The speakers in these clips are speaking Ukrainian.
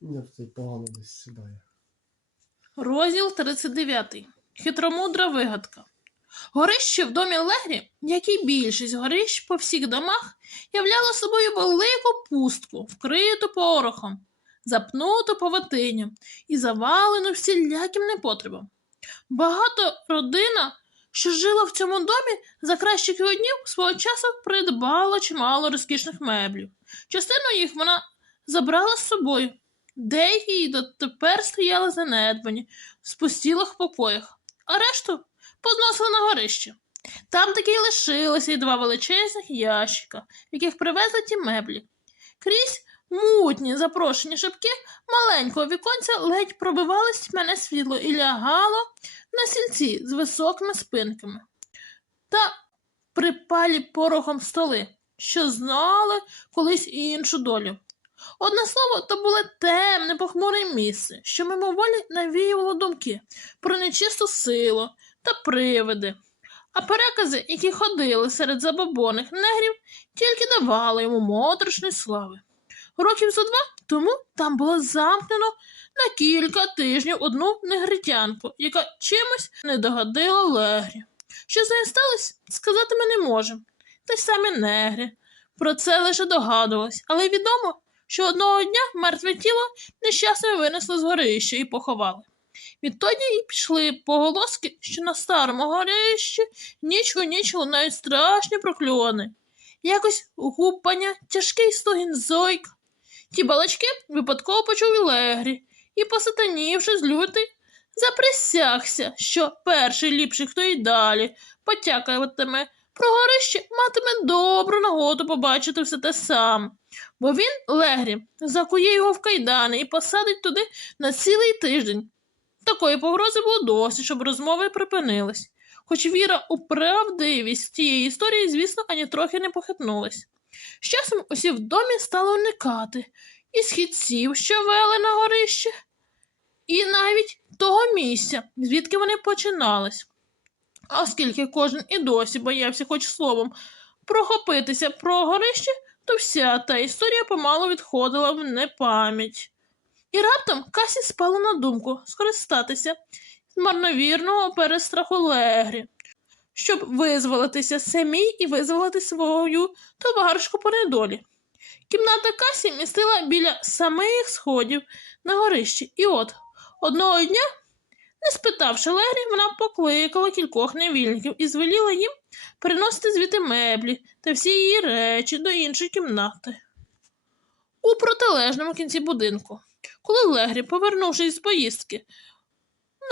Як цей погано десь сідає. Розділ 39. Хитромудра вигадка. Горище в домі Легрі, як і більшість горищ по всіх домах, являло собою велику пустку, вкриту порохом, запнуту поватинням і завалену всіляким непотребом. Багато родина, що жила в цьому домі, за кращих його днів свого часу придбала чимало розкішних меблів. Частину їх вона забрала з собою. Деякі й дотепер стояли занедбані в спустілих покоях, а решту позносили на горище. Там таки й лишилися й два величезних ящика, в яких привезли ті меблі. Крізь мутні запрошені шибки маленького віконця ледь пробивалось тьмяне світло і лягало на сільці з високими спинками та припалі порохом столи, що знали колись іншу долю. Одне слово, то було темне, похмуре місце, що мимоволі навіювало думки про нечисту силу та привиди. А перекази, які ходили серед забобоних негрів, тільки давали йому моторошної слави. Років за два тому там було замкнено на кілька тижнів одну негритянку, яка чимось не догодила легрі. Що з нею сталося, сказати ми не можемо. Та й самі негри. Про це лише догадувались, але відомо, що одного дня мертве тіло нещасно винесли з горища і поховали. Відтоді і пішли поголоски, що на старому горищі ніч у ніч лунають страшні прокльони. Якось гупання, тяжкий стогін зойк. Ті балачки випадково почув і легрі, і, посатанівши з лютий, заприсягся, що перший ліпший, хто й далі потякатиме про горище, матиме добру нагоду побачити все те сам. Бо він, Легрі, закує його в кайдани і посадить туди на цілий тиждень. Такої погрози було досить, щоб розмови припинились. Хоч віра у правдивість тієї історії, звісно, ані трохи не похитнулась. З часом усі в домі стали уникати і східців, що вели на горище, і навіть того місця, звідки вони починались. Оскільки кожен і досі боявся хоч словом прохопитися про горище, то вся та історія помалу відходила в непам'ять. І раптом Касі спало на думку скористатися з марновірного перестраху Легрі, щоб визволитися самій і визволити свою товаришку по недолі. Кімната Касі містила біля самих сходів на горищі, і от одного дня, не спитавши Легрі, вона покликала кількох невільників і звеліла їм приносити звідти меблі та всі її речі до іншої кімнати. У протилежному кінці будинку. Коли Легрі, повернувшись з поїздки,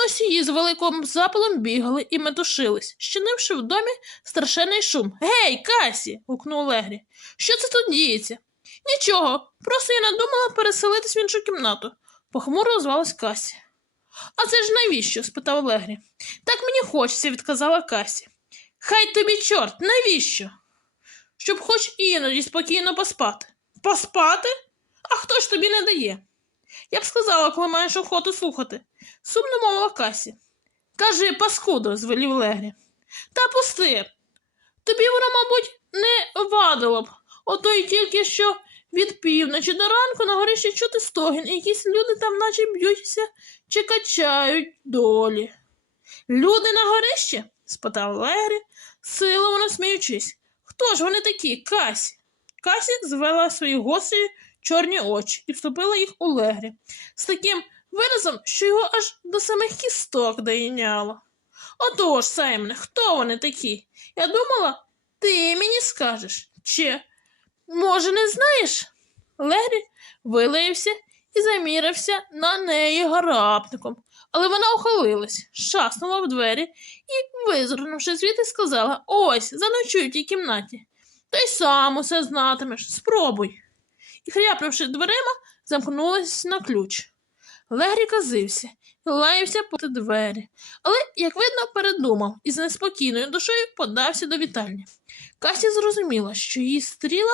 носії з великим запалом бігали і метушились, щинивши в домі страшенний шум. Гей, Касі. гукнув Легрі. Що це тут діється? Нічого, просто я надумала переселитись в іншу кімнату, похмуро озвалась Касі. А це ж навіщо? спитав Легрі. Так мені хочеться, відказала Касі. Хай тобі чорт, навіщо? Щоб хоч іноді спокійно поспати. Поспати? А хто ж тобі не дає? Я б сказала, коли маєш охоту слухати. Сумно мовила Касі. Кажи, паскудо, звелів Легрі. Та пусти. Тобі воно, мабуть, не вадило б. Ото й тільки що від півночі до ранку на горищі чути стогін, і якісь люди там наче б'ються чи качають долі. Люди на горищі? спитав Легрі, силово сміючись. Хто ж вони такі, Касі? Касі звела свої гострі чорні очі і вступила їх у легрі з таким виразом, що його аж до самих кісток доїняло. Отож, Саймоне, хто вони такі? Я думала, ти мені скажеш. Чи, може, не знаєш? Легрі вилаявся і замірився на неї гарапником, але вона ухилилась, шаснула в двері і, визирнувши звідти, сказала Ось, заночуй в тій кімнаті. Та й сам усе знатимеш, спробуй. І, хряпнувши дверима, замкнулась на ключ. Легрі казився лаявся по двері, але, як видно, передумав і з неспокійною душею подався до вітальні. Касі зрозуміла, що її стріла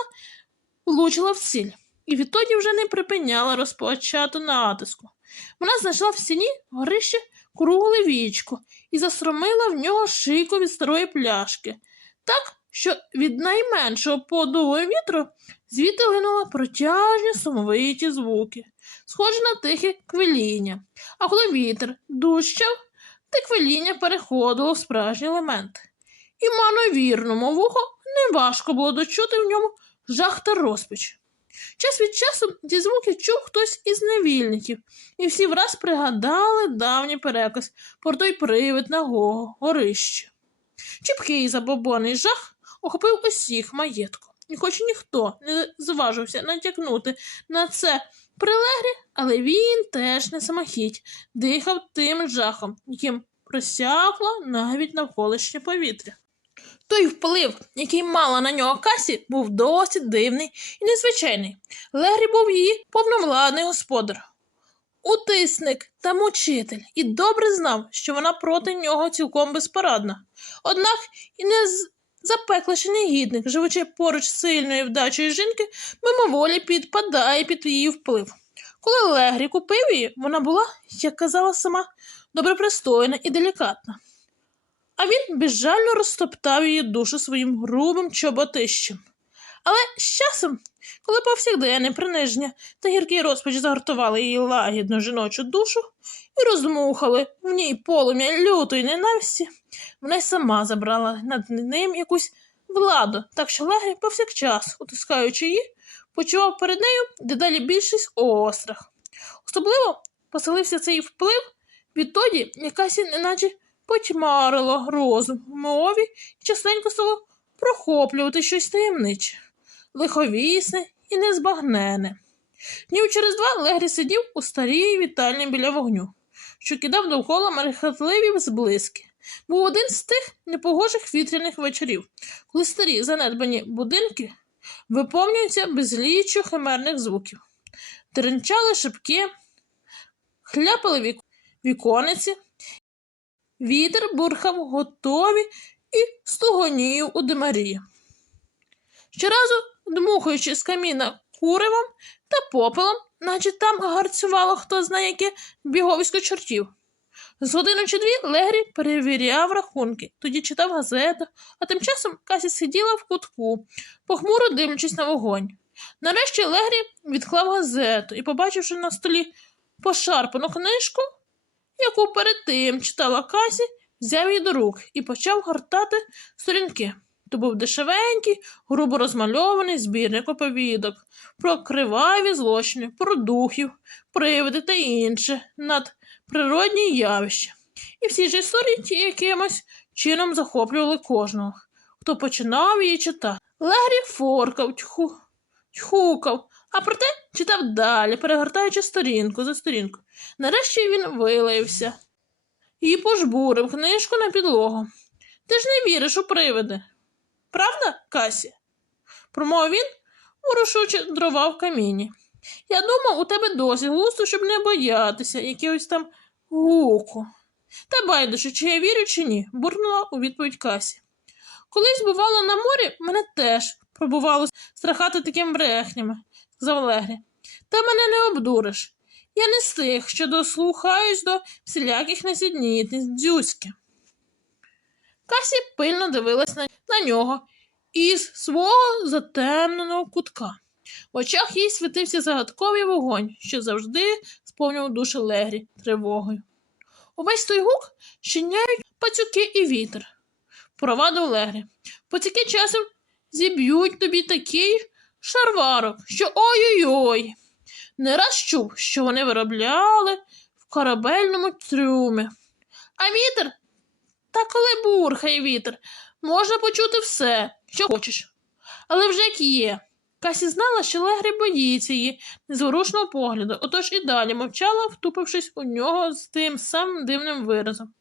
влучила в ціль, і відтоді вже не припиняла розпочату натиску. Вона знайшла в стіні горище кругле вічко і застромила в нього шийку від старої пляшки. Так що від найменшого подуву вітру звідти линули протяжні сумовиті звуки, схожі на тихе квиління. А коли вітер дужчав, те квиління переходило в справжній елемент. І мановірному вуху неважко було дочути в ньому жах та розпач. Час від часу ці звуки чув хтось із невільників, і всі враз пригадали давній переказ про той привид на го- горищі. Чіпкий забобонний жах охопив усіх маєтку, і хоч ніхто не зважився натякнути на це прилеглі, але він теж не самохідь дихав тим жахом, яким просякло навіть навколишнє повітря. Той вплив, який мала на нього Касі, був досить дивний і незвичайний. Легрі був її повновладний господар, утисник та мучитель, і добре знав, що вона проти нього цілком безпорадна. Однак і не запеклий негідник, живучи поруч і вдачою жінки, мимоволі підпадає під її вплив. Коли Легрі купив її, вона була, як казала сама, добропристойна і делікатна. А він безжально розтоптав її душу своїм грубим чоботищем. Але з часом, коли повсякденне приниження та гіркий розпач загартували її лагідну жіночу душу і роздмухали в ній полум'я лютої ненависті, вона й сама забрала над ним якусь владу, так що Легрі повсякчас, утискаючи її, почував перед нею дедалі більший острах. Особливо поселився цей вплив відтоді, якась неначе потьмарило розум в мові і частенько стало прохоплювати щось таємниче, лиховісне і незбагнене. Днів через два Легрі сидів у старій вітальні біля вогню, що кидав довкола мерехтливі зблиски. Був один з тих непогожих вітряних вечорів, коли старі занедбані будинки виповнюються безліччю химерних звуків. Тринчали шибки, хляпали вік... вікониці, Вітер бурхав готові і стогонів у димарі. Щоразу дмухаючи з каміна куривом та попелом, наче там гарцювало хто знає яке біговисько чортів. З годину чи дві Легрі перевіряв рахунки, тоді читав газету, а тим часом Касі сиділа в кутку, похмуро дивлячись на вогонь. Нарешті Легрі відклав газету і, побачивши на столі пошарпану книжку, яку перед тим читала Касі, взяв її до рук і почав гортати сторінки. То був дешевенький, грубо розмальований збірник оповідок про криваві злочини, про духів, привиди та інше надприродні явища. І всі ж історії якимось чином захоплювали кожного, хто починав її читати. Легрі форкав, тьху, тьхукав, а проте читав далі, перегортаючи сторінку за сторінкою. Нарешті він вилаявся і пожбурив книжку на підлогу. Ти ж не віриш у привиди. Правда, Касі? промовив він, ворушучи дрова в каміні. Я думав, у тебе досі густо, щоб не боятися якогось там гуку. Та байдуже, чи я вірю, чи ні, буркнула у відповідь Касі. Колись бувало на морі, мене теж пробувало страхати таким брехнями, сказав Легрі. Та мене не обдуриш. Я не з тих, що дослухаюсь до всіляких несіднітниць дзюськи. Касі пильно дивилась на, на нього із свого затемненого кутка. В очах їй світився загадковий вогонь, що завжди сповнював душу Легрі тривогою. Увесь той гук щиняють пацюки і вітер, провадив Легрі. Пацюки часом зіб'ють тобі такий шарварок, що ой-ой-ой. Не раз чув, що вони виробляли в корабельному трюмі. А вітер? Та коли бурхає вітер, можна почути все, що хочеш. Але вже як є. Касі знала, що Легрі боїться її незворушного погляду, отож і далі мовчала, втупившись у нього з тим самим дивним виразом.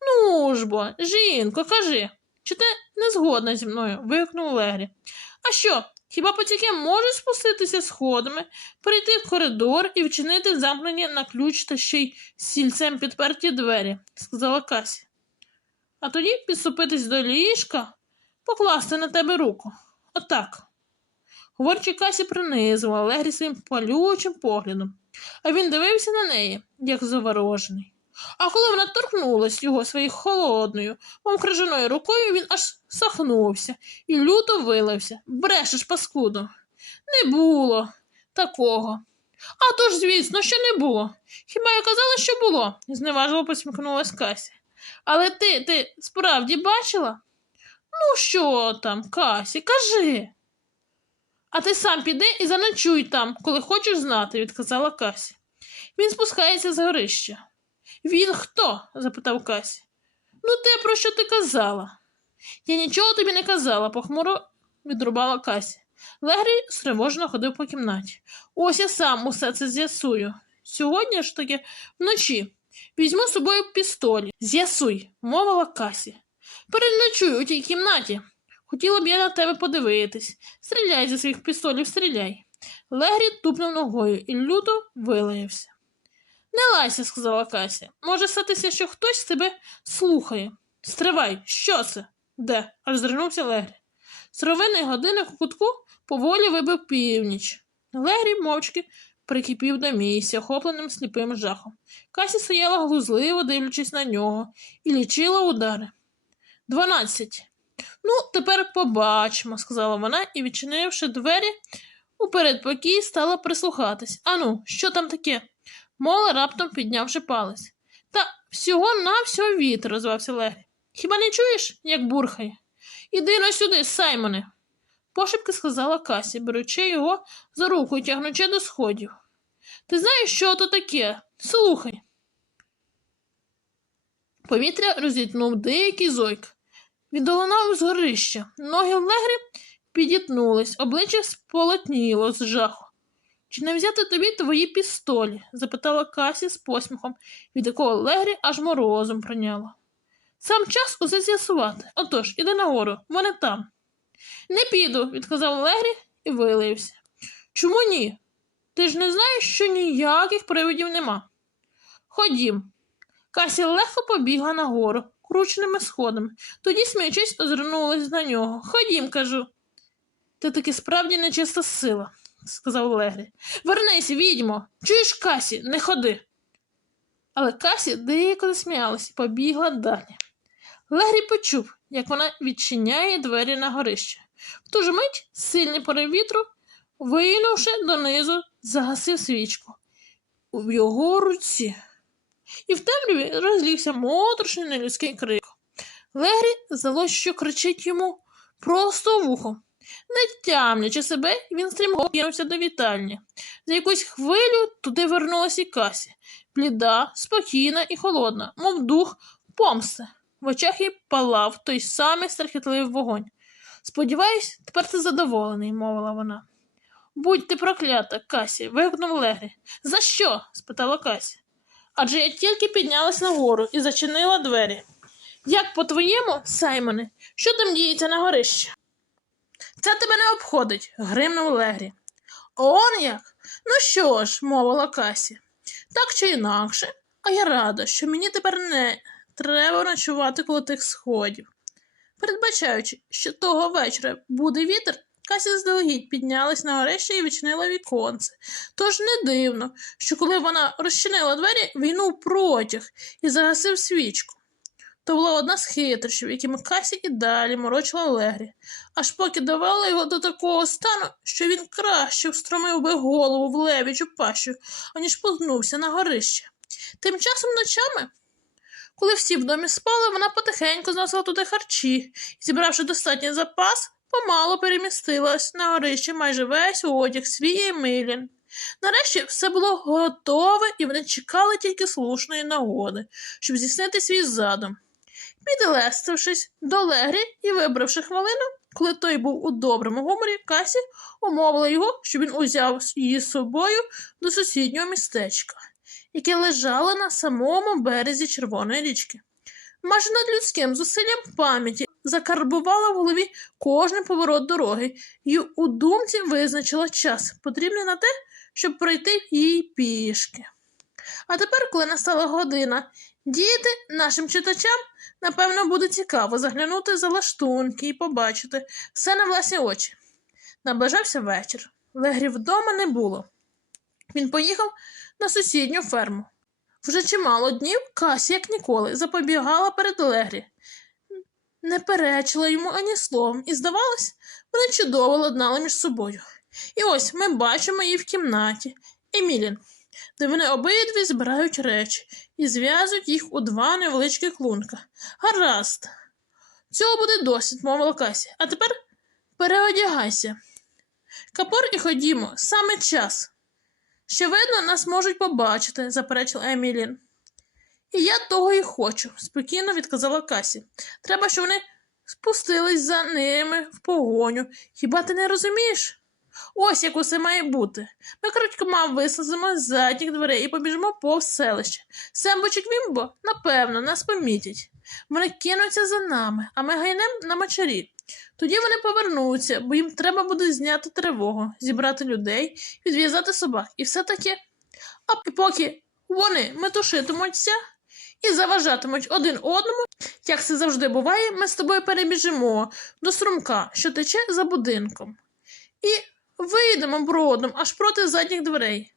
Ну ж бо, жінко, кажи, чи ти не згодна зі мною? вигукнув Легрі. А що, хіба потяки можуть спуститися сходами, перейти в коридор і вчинити замкнені на ключ та ще й сільцем підперті двері, сказала Касі. А тоді підступитись до ліжка, покласти на тебе руку. Отак. Говорячи Касі принизувала Легрі своїм палючим поглядом, а він дивився на неї, як заворожений. А коли вона торкнулась його своєю холодною, мов крижаною рукою, він аж сахнувся і люто вилився. Брешеш, паскудо. Не було такого. А то ж, звісно, що не було. Хіба я казала, що було? зневажливо посміхнулась Кася. Але ти, ти справді бачила? Ну, що там, Касі, кажи. А ти сам піди і заночуй там, коли хочеш знати, відказала Кася. Він спускається з горища. Він хто? запитав Кася. Ну, те, про що ти казала. Я нічого тобі не казала, похмуро відрубала Кася. Легрі стривожено ходив по кімнаті. Ось я сам усе це з'ясую. Сьогодні ж таки вночі візьму з собою пістолі. З'ясуй, мовила Касі. Переночуй у тій кімнаті. Хотіла б я на тебе подивитись. Стріляй зі своїх пістолів, стріляй. Легрі тупнув ногою і люто вилаявся. Не лайся, сказала Кася. Може статися, що хтось тебе слухає. Стривай, що це? Де? аж звернувся Легрі. Сровинний годинник у кутку поволі вибив північ. Легрі мовчки прикипів до місця, охопленим сліпим жахом. Кася стояла глузливо, дивлячись на нього, і лічила удари. Дванадцять. Ну, тепер побачимо, сказала вона і, відчинивши двері, у передпокій стала прислухатись. Ану, що там таке? Мола раптом піднявши палець. Та всього навсього вітер, розвався Легрі. Хіба не чуєш, як бурхає? Іди на сюди, Саймоне, пошепки сказала Касі, беручи його за руку і тягнучи до сходів. Ти знаєш, що то таке? Слухай. Повітря розітнув деякий зойк. Він долинав з горища. Ноги в легрі підітнулись, обличчя сполотніло з жаху. Чи не взяти тобі твої пістолі? запитала Касі з посміхом, від якого легрі аж морозом прийняло. Сам час усе з'ясувати. Отож, іди нагору, вони там. Не піду, відказав Легрі і вилився. Чому ні? Ти ж не знаєш, що ніяких привидів нема. Ходім. Касі легко побігла нагору, крученими сходами, тоді, сміючись, озирнулась на нього. Ходім, кажу. Ти таки справді нечиста сила, сказав Легрі. Вернися, відьмо. Чуєш, Касі, не ходи. Але Касі дико засміялась і побігла далі. Легрі почув, як вона відчиняє двері на горище. В ту ж мить сильний порив вітру, вийнувши донизу, загасив свічку у його руці. І в темряві розлігся моторошний нелюдський крик. Легрі здалося, що кричить йому просто в ухо. Не тямлячи себе, він стрімко кинувся до вітальні. За якусь хвилю туди вернулася і Касі, бліда, спокійна і холодна, мов дух помсти. В очах їй палав той самий страхітливий вогонь. Сподіваюсь, тепер ти задоволений, мовила вона. Будь ти проклята, Касі, вигукнув Легрі. За що? спитала Касі. Адже я тільки піднялась нагору і зачинила двері. Як по-твоєму, Саймоне, що там діється на горищі? Це тебе не обходить, гримнув Легрі. Он як? Ну що ж, мовила Касі. Так чи інакше, а я рада, що мені тепер не треба ночувати коло тих сходів. Передбачаючи, що того вечора буде вітер, Кася заздалегідь піднялась на горище і відчинила віконце. Тож не дивно, що коли вона розчинила двері, війнув протяг і загасив свічку. То була одна з хитрощів, якими Кася і далі морочила Легрі, аж поки довела його до такого стану, що він краще встромив би голову в левічу пащу, аніж погнувся на горище. Тим часом ночами коли всі в домі спали, вона потихеньку зносила туди харчі і, зібравши достатній запас, помало перемістилась на горище майже весь одяг свій і. Нарешті все було готове, і вони чекали тільки слушної нагоди, щоб здійснити свій задум. Підлестившись до Легрі і вибравши хвилину, коли той був у доброму гуморі, Касі умовила його, щоб він узяв її з собою до сусіднього містечка яке лежало на самому березі Червоної річки. Майже над людським зусиллям пам'яті закарбувала в голові кожний поворот дороги і у думці визначила час, потрібний на те, щоб пройти її пішки. А тепер, коли настала година, діяти нашим читачам, напевно, буде цікаво заглянути за лаштунки і побачити все на власні очі. Наближався вечір. Легрів вдома не було. Він поїхав на сусідню ферму. Вже чимало днів Касі, як ніколи, запобігала перед Легрі. Не перечила йому ані словом, і, здавалось, вони чудово ладнали між собою. І ось ми бачимо її в кімнаті, Емілін, де вони обидві збирають речі і зв'язують їх у два невеличкі клунка. Гаразд. Цього буде досить, мовила Касі. А тепер переодягайся. Капор і ходімо, саме час. Ще видно, нас можуть побачити, заперечила Емілін. Я того і хочу, спокійно відказала Касі. Треба, щоб вони спустились за ними в погоню. Хіба ти не розумієш? Ось як усе має бути. Ми крадькома вислизимо з задніх дверей і побіжимо повз селище. Сембо чи Квімбо, напевно, нас помітять. Вони кинуться за нами, а ми гайнем на мочарі. Тоді вони повернуться, бо їм треба буде зняти тривогу, зібрати людей, відв'язати собак і все таке. А поки вони метушитимуться і заважатимуть один одному, як це завжди буває, ми з тобою перебіжимо до струмка, що тече за будинком. І вийдемо бродом аж проти задніх дверей.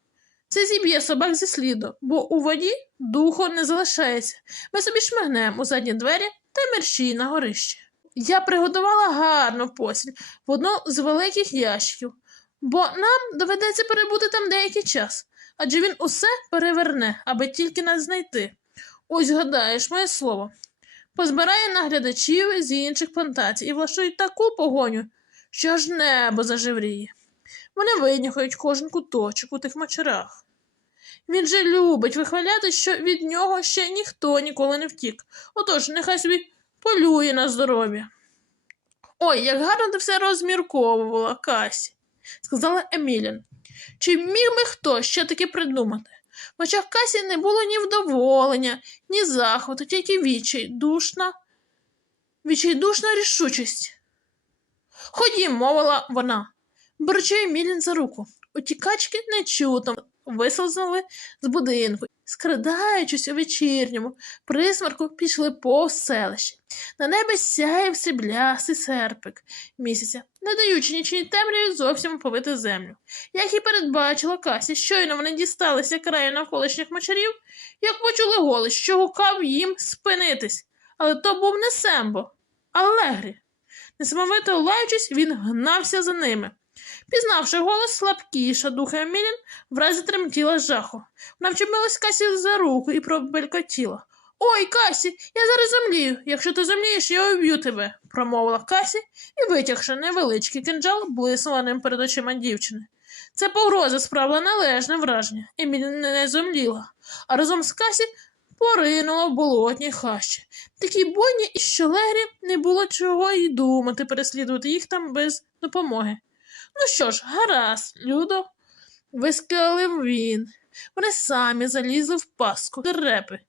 Це зіб'є собак зі сліду, бо у воді духу не залишається. Ми собі шмигнемо у задні двері та мерщій на горище. Я приготувала гарну постіль в одну з великих ящиків, бо нам доведеться перебути там деякий час, адже він усе переверне, аби тільки нас знайти. Ось гадаєш моє слово. Позбирає наглядачів з інших плантацій і влаштують таку погоню, що аж небо зажевріє. Вони винюхають кожен куточок у тих мочарах. Він же любить вихваляти, що від нього ще ніхто ніколи не втік. Отож, нехай собі полює на здоров'я. Ой, як гарно ти все розмірковувала, Касі, сказала Емілін. Чи міг би хто ще таки придумати? В очах Касі не було ні вдоволення, ні захвату, тільки відчай, душна, відчайдушна рішучість. Ходім, мовила вона, беручи Емілін за руку. Утікачки не нечутно вислизнули з будинку, скрадаючись у вечірньому, присмерку пішли повз селище. На небі сяяв сріблястий серпик місяця, не даючи нічній темряві зовсім повити землю. Як і передбачила Касі, щойно вони дісталися краю навколишніх мочарів, як почули голос, що гукав їм спинитись. Але то був не Сембо, а Легрі. Несамовито лаючись, він гнався за ними. Пізнавши голос слабкіша духа Емілін, враз затремтіла з жаху. Вона вчепилась Касі за руку і пробелькотіла. Ой, Касі, я зараз зомлію. Якщо ти зомлієш, я уб'ю тебе, промовила Касі і, витягши невеличкий кинджал, блиснула ним перед очима дівчини. Це погроза справила належне враження. Емілін не зомліла, а разом з Касі поринула в болотні хащі. Такі бойні, і що Легрі не було чого й думати переслідувати їх там без допомоги. Ну що ж, гаразд, Людо, вискалив він. Вони самі залізли в паску репи.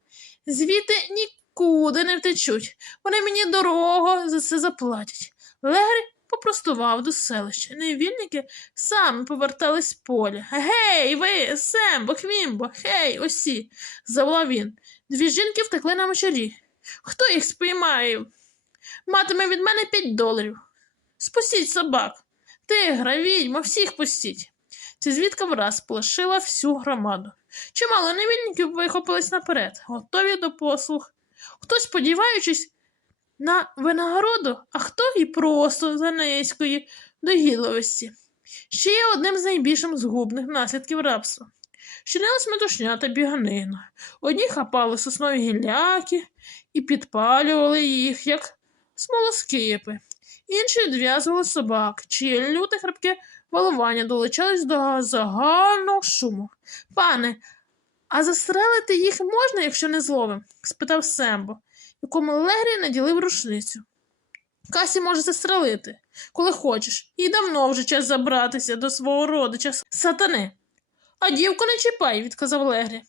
Звідти нікуди не втечуть. Вони мені дорого за це заплатять. Легрі попростував до селища. Невільники самі повертались з поля. Гей, ви, Сембо, Хвімбо, гей, осі, заволав він. Дві жінки втекли на мочарі. Хто їх спіймає? Матиме від мене п'ять доларів. Спустіть собак. Тигра, відьма, всіх пустіть. Ця звідка враз полишила всю громаду. Чимало невільників вихопились наперед, готові до послуг. Хтось, сподіваючись на винагороду, а хто і просто за низької догідливості. Ще є одним з найбільших згубних наслідків рабства. Щинилась метушня та біганина. Одні хапали соснові гілляки і підпалювали їх, як смолоскипи. Інші відв'язували собак, чиє люте хрипке валування долучались до загального шуму. Пане, а застрелити їх можна, якщо не зловим? спитав Сембо, якому Легрі наділив рушницю. Касі може застрелити, коли хочеш, і давно вже час забратися до свого родича сатани. А дівку не чіпай, відказав Легрі.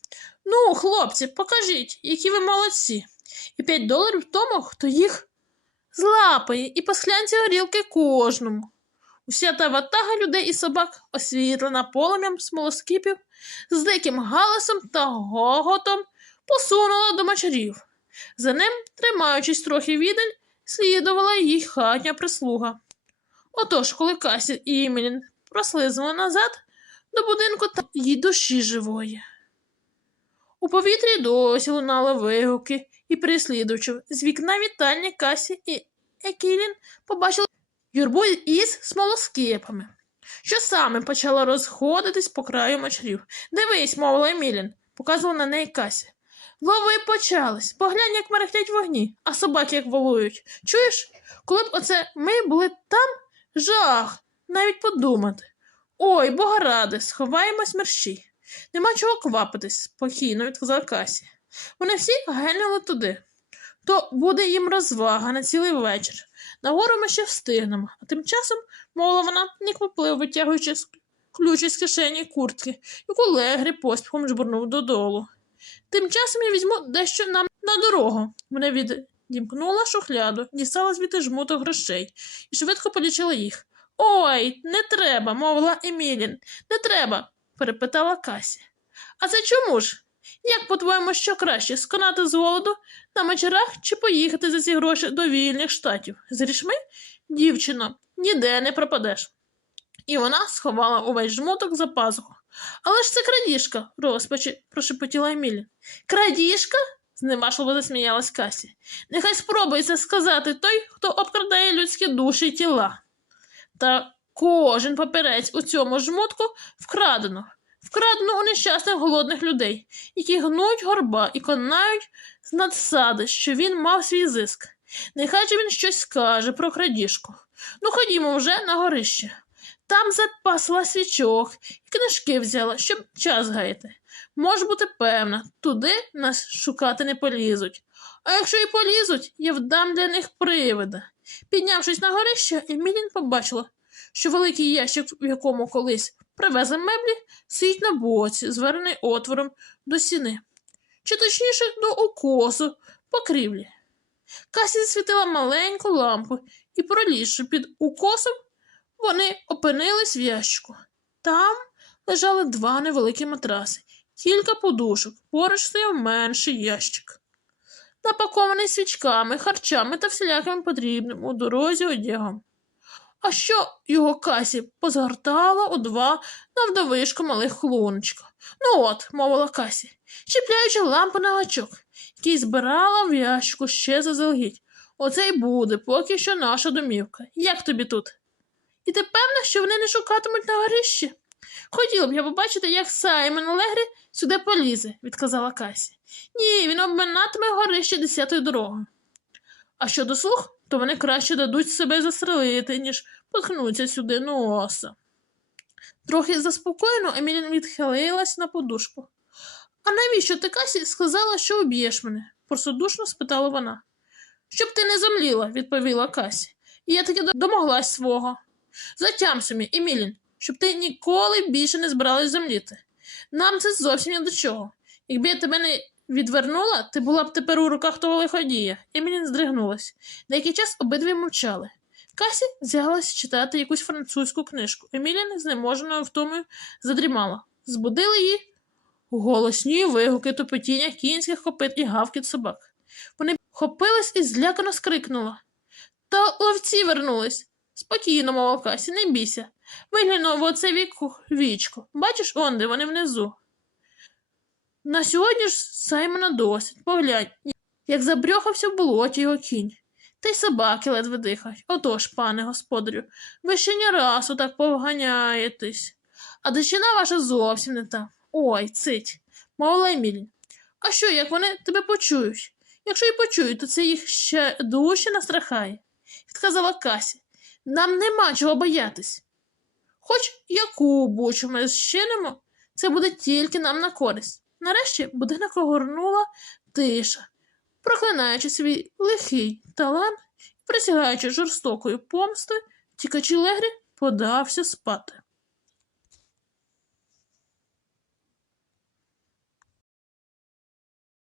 Ну, хлопці, покажіть, які ви молодці. І п'ять доларів тому, хто їх злапає і по склянці горілки кожному. Уся та ватага людей і собак, освітлена полум'ям смолоскипів, з диким галасом та гоготом посунула до мочарів. За ним, тримаючись трохи віддаль, слідувала їх хатня прислуга. Отож, коли Касі і Імелін прослизнули назад до будинку та їй душі живої. У повітрі досі лунали вигуки і прислідувачів. З вікна вітальні Касі і Екілін побачили юрбу із смолоскипами, що саме почала розходитись по краю мочрів. Дивись, мовила Емілін, показувала на неї Касі. Лови почались. Поглянь, як мерехтять вогні, а собаки як волують. Чуєш, коли б оце ми були там, жах, навіть подумати. Ой, бога ради, сховаємось мерщій. Нема чого квапитись, спокійно відказала Касі. Вони всі гельнули туди. То буде їм розвага на цілий вечір. Нагору ми ще встигнемо, а тим часом, мовила вона, неквапливо витягуючи ключ із кишені куртки, яку легрі поспіхом жбурнув додолу. Тим часом я візьму дещо нам на дорогу. Вона відімкнула шухляду, дістала звідти жмуток грошей і швидко полічила їх. Ой, не треба, мовила Емілін. Не треба, перепитала Касі. А це чому ж? Як, по-твоєму, що краще, сконати з голоду на вечорах чи поїхати за ці гроші до вільних штатів? З грішми? Дівчино, ніде не пропадеш. І вона сховала увесь жмоток за пазуху. Але ж це крадіжка, розпачі прошепотіла Емілі. Крадіжка? зневажливо засміялась Касі. Нехай спробує це сказати той, хто обкрадає людські душі й тіла. Та кожен папірець у цьому жмотку вкрадено. Вкрадено у нещасних голодних людей, які гнуть горба і конають з надсади, що він мав свій зиск. Нехай же він щось скаже про крадіжку. Ну, ходімо вже на горище. Там запасла свічок і книжки взяла, щоб час гаяти. Може бути певна, туди нас шукати не полізуть. А якщо і полізуть, я вдам для них привида. Піднявшись на горище, Емілін побачила, що великий ящик, в якому колись привезли меблі, стоїть на боці, звернений отвором до стіни, чи точніше до укосу покрівлі. Касі засвітила маленьку лампу і, пролізши під укосом, вони опинились в ящику. Там лежали два невеликі матраси, кілька подушок, поруч стояв менший ящик. Напакований свічками, харчами та всіляким потрібним у дорозі одягом. А що його касі позгортала у два навдовишку малих хлуночка. Ну от, мовила Касі, чіпляючи лампу на гачок, який збирала в ящику ще заздалегідь. Оце й буде поки що наша домівка. Як тобі тут? І ти певна, що вони не шукатимуть на горищі? Хотіла б я побачити, як Саймон Легрі сюди полізе, відказала Касі. Ні, він обминатиме горище десятою дорогою. А щодо слух, то вони краще дадуть себе застрелити, ніж поткнуться сюди носа. Трохи заспокоєно Емілін відхилилась на подушку. А навіщо ти Касі сказала, що об'єш мене? простодушно спитала вона. Щоб ти не зомліла, відповіла Касі. І я таки домоглась свого. Затям собі, Емілін, щоб ти ніколи більше не збиралась земліти. Нам це зовсім ні до чого. Якби я тебе не відвернула, ти була б тепер у руках того лиходія. Емілін здригнулась. Деякий час обидві мовчали. Касі взялась читати якусь французьку книжку. Емілін знеможеною втомою задрімала. Збудили її голосні вигуки тупотіння кінських копит і гавкіт собак. Вони хопились і злякано скрикнула. Та ловці вернулись. Спокійно, мовила Касі, не бійся. Виглянув в оце віку вічко. Бачиш, онде вони внизу. На сьогодні ж Саймона досить. Поглянь, як забрьохався в болоті його кінь. Та й собаки ледве дихають. Отож, пане господарю, ви ще не раз отак повганяєтесь. А дичина ваша зовсім не та. Ой, цить, мовила Емілі. А що, як вони тебе почують? Якщо й почують, то це їх ще дужче настрахає. Відказала Касі. Нам нема чого боятись. Хоч яку бучу ми зчинимо, це буде тільки нам на користь. Нарешті будинок огорнула тиша, проклинаючи свій лихий талант і присягаючи жорстокою помстою, тікачі Легрі подався спати.